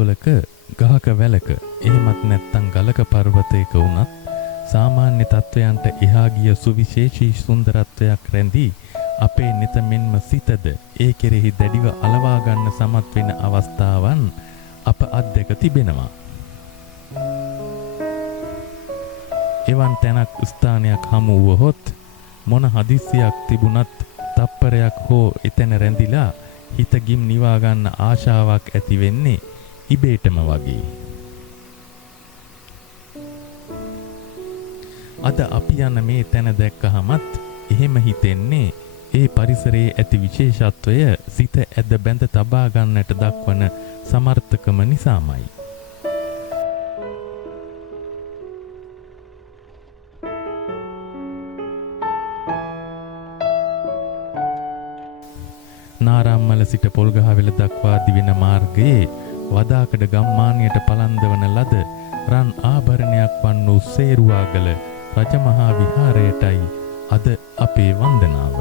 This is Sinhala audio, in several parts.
දොලක ගහක වැලක එහෙමත් නැත්නම් ගලක පර්වතයක වුණත් සාමාන්‍ය තත්වයන්ට එහා ගිය සුවිශේෂී සුන්දරත්වයක් රැඳී අපේ නිත මෙන්ම සිතද ඒ කෙරෙහි දැඩිව අලවා ගන්න සමත් වෙන අවස්ථාවන් අප අත්දැක තිබෙනවා. එවන් තැනක් ස්ථානයක් හමු වුවහොත් මොන හදිස්සියක් තිබුණත් තප්පරයක් හෝ එතන රැඳිලා හිත ගිම් නිවා ගන්න ආශාවක් ඇති වෙන්නේ ඉබේටම වගේ. අද අපි යන මේ තැන දැක්කහමත් එහෙම හිතෙන්නේ ඒ පරිසරයේ ඇති විශේෂත්වය සිත ඇද බැඳ තබා ගන්නට දක්වන සමර්ථකම නිසාමයි. නාරාම්මල සිට පොල්ගහවෙල දක්වා දිවෙන මාර්ගයේ වදාකඩ ගම්මානයට පලන්දවන ලද රන් ආභරණයක් වන්නූ සේරුවාගල රජමහා විහාරයටයි අද අපේ වන්දනාව.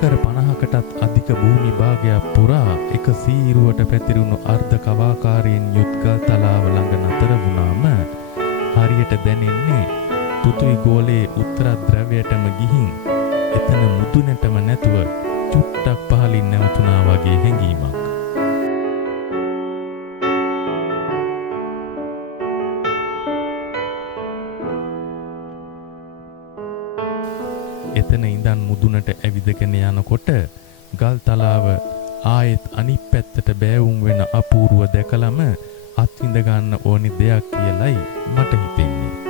අක්කර 50කටත් අධික භූමි භාගයක් පුරා එක සීරුවට පැතිරුණු අර්ධ කවාකාරයෙන් යුත් ගල් තලාව ළඟ නතර වුණාම හරියට දැනෙන්නේ පෘථිවි ගෝලයේ උත්තර ධ්‍රවයටම ගිහින් එතන මුදුනටම නැතුව චුට්ටක් පහළින් නැවතුණා වගේ හැඟීමක්. එතන ඉඳන් මුදුනට ඇවිදගෙන යනකොට ගල් තලාව ආයෙත් අනිත් පැත්තට බෑවුම් වෙන අපූර්ව දැකලම අත්විඳ ගන්න ඕනි දෙයක් කියලයි මට හිතෙන්නේ.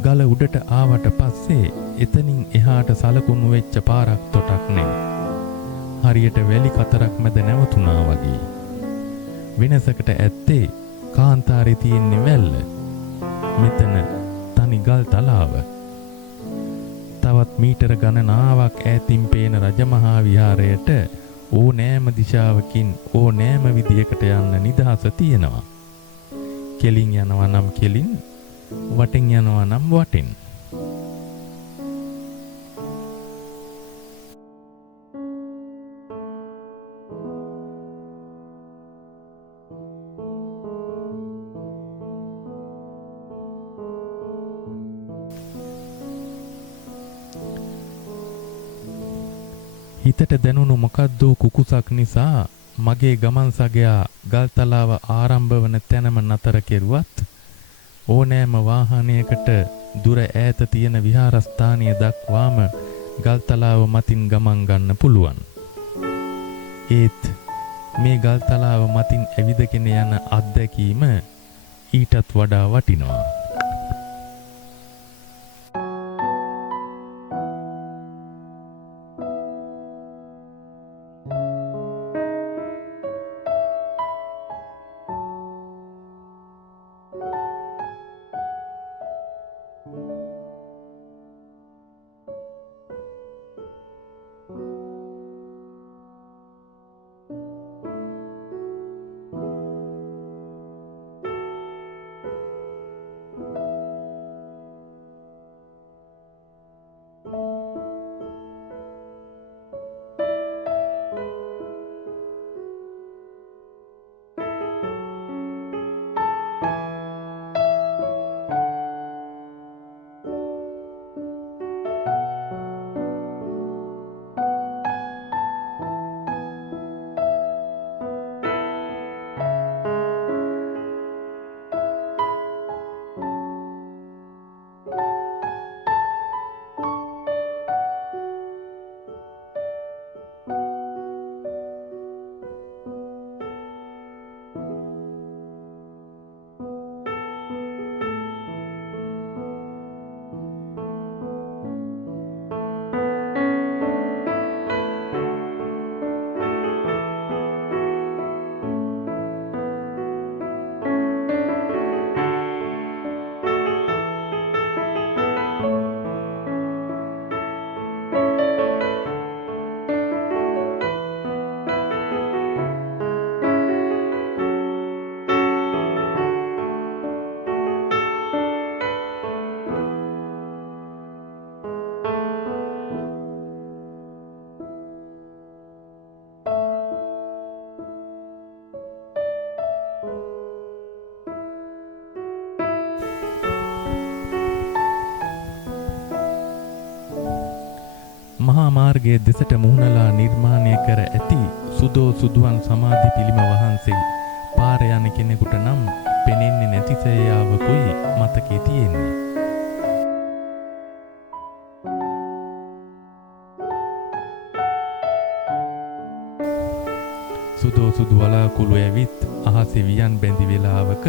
ගල උඩට ආවට පස්සේ එතනින් එහාට සලකුණු වෙච්ච පාරක් තොටක් නැහැ. හරියට වැලි කතරක් මැද නැවතුණා වගේ. වෙනසකට ඇත්තේ කාන්තාරේ තියෙන වැල්ල. මෙතන තනි ගල් තලාව. තවත් මීටර ගණනාවක් ඈතින් පේන රජමහා විහාරයට ඕනෑම දිශාවකින් ඕනෑම විදියකට යන්න නිදහස තියෙනවා. කෙලින් යනවා නම් කෙලින්, වටෙන් යනවා නම් වටෙන්. හිතට දැනුණු මොකද්ද කුකුසක් නිසා මගේ ගමන් සගයා ගල්තලාව ආරම්භ වන තැනම නතර කෙරුවත් ඕනෑම වාහනයකට දුර ඈත තියෙන විහාරස්ථානය දක්වාම ගල්තලාව මතින් ගමන් ගන්න පුළුවන්. ඒත් මේ ගල්තලාව මතින් ඇවිදගෙන යන අත්දැකීම ඊටත් වඩා වටිනවා. මහා මාර්ගයේ දෙසට මුහුණලා නිර්මාණය කර ඇති සුදෝ සුදුවන් සමාධි පිළිම වහන්සේ පාර යන කෙනෙකුට නම් පෙනෙන්නේ නැතිසේ යාවකුයි මතකේ තියෙන්නේ. සුදෝ සුදු වලාකුළු ඇවිත් අහසේ වියන් බැඳි වෙලාවක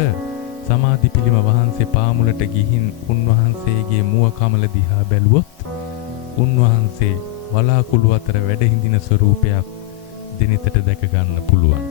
සමාධි පිළිම වහන්සේ පාමුලට ගිහින් උන්වහන්සේගේ මුව කමල දිහා බැලුවොත් උන්වහන්සේ වලාකුළු අතර වැඩ හිඳින ස්වරූපයක් දිනෙතට දැක ගන්න පුළුවන්.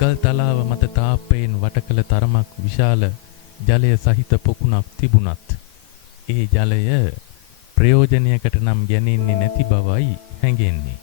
ගල් තලාව මත තාප්පයෙන් වට කළ තරමක් විශාල ජලය සහිත පොකුණක් තිබුණත් ඒ ජලය ප්‍රයෝජනයකට නම් ගැනෙන්නේ නැති බවයි හැඟෙන්නේ.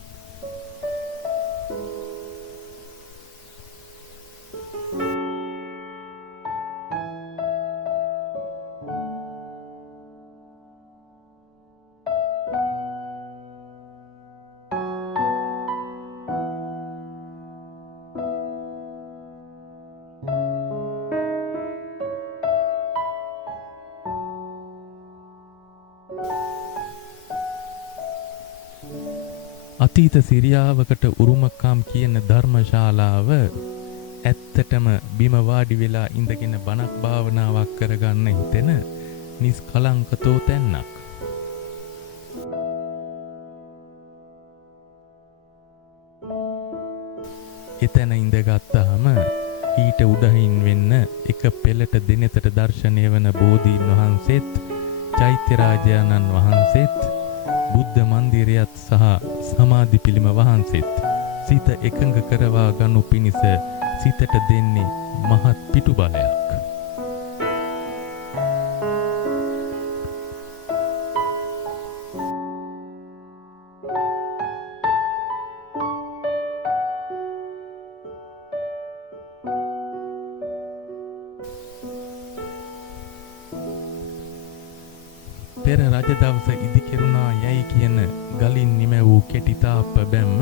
අතීත සිරියාවකට උරුමකම් කියන ධර්මශාලාව ඇත්තටම බිම වාඩි වෙලා ඉඳගෙන බණක් භාවනාවක් කරගන්න හිතෙන නිස්කලංකතෝ තැන්නක්. එතන ඉඳගත්තාම ඊට උඩහින් වෙන්න එක පෙළට දිනෙතට දර්ශනය වන බෝධීන් වහන්සේත් චෛත්‍ය රාජානන් වහන්සේත් බුද්ධ මන්දිරයත් සහ සමාධි පිළිම වහන්සේත් සිත එකඟ කරවා ගනු පිණිස සිතට දෙන්නේ මහත් පිටු බලයක්. පෙර රජ දවස ඉදිකෙරුණා යයි කියන ගලින් නිම වූ කෙටි තාප්ප බැම්ම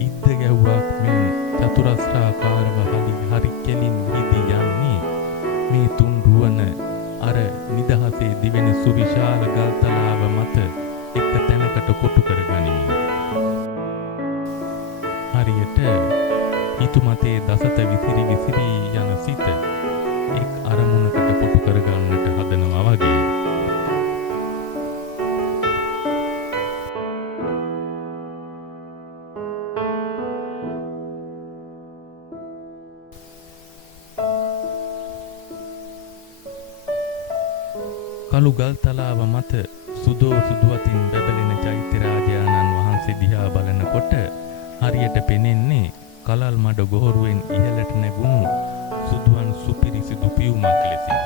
ඉද්ද ගැව්වක් මෙන් චතුරස්‍රාකාරව හරි කෙලින් විහිදී යන්නේ මේ තුන් රුවන අර නිදහසේ දිවෙන සුවිශාල ගල්තලාව මත එක තැනකට කොටු කර ගනිමින්. හරියට හිතුමතේ දසත විසිරි විසිරි යන සිත එක් අරමුණකට කොටු කර ගන්නට හදනවා වගේ. කළු ගල් තලාව මත සුදෝ සුදුවතින් බැබලෙන චෛත්‍ය රාජානන් වහන්සේ දිහා බලනකොට හරියට පෙනෙන්නේ කලල් මඩ ගොහරුවෙන් ඉහළට නැගුණු සුදුවන් සුපිරිසිදු පියුමක් ලෙසින්.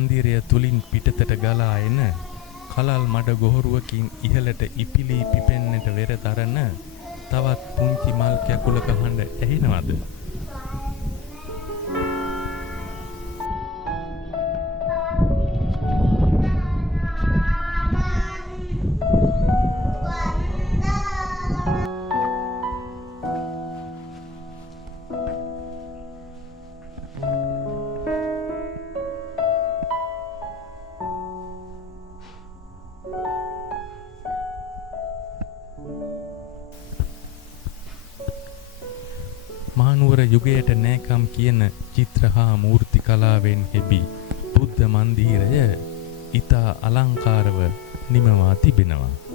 මන්දිරය තුලින් පිටතට ගලා එන කලල් මඩ ගොහරුවකින් ඉහළට ඉපිලී පිපෙන්නට වෙර තරන තවත් පුංචි මල් කැකුලක හඬ ඇහෙනවද? මහනුවර යුගයට නෑකම් කියන චිත්‍ර හා මූර්ති කලාවෙන් හෙබි බුද්ධ මන්දිරය ඊතා අලංකාරව නිමවා තිබෙනවා.